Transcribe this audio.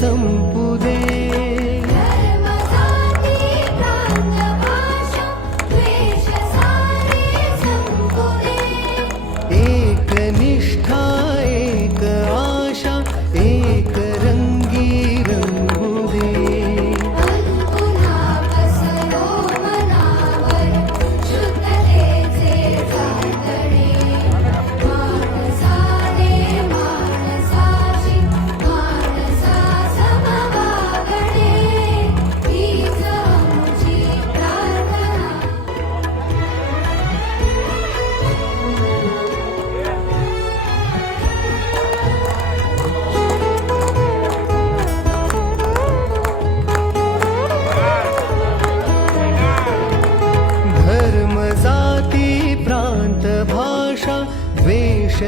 संपू दे. धर्म जाती प्रांत भाषा द्वेष सारे संपू दे. एक निष्ठा एक आशा एक रंगी रंगू दे. पुन्हा पसरो मनावर शुद्धतेचे जातडे. माणसाने माणसाशी माणसा समवागणे हीच आमची प्रार्थना. धर्म जाती प्रांत भाषा द्वेष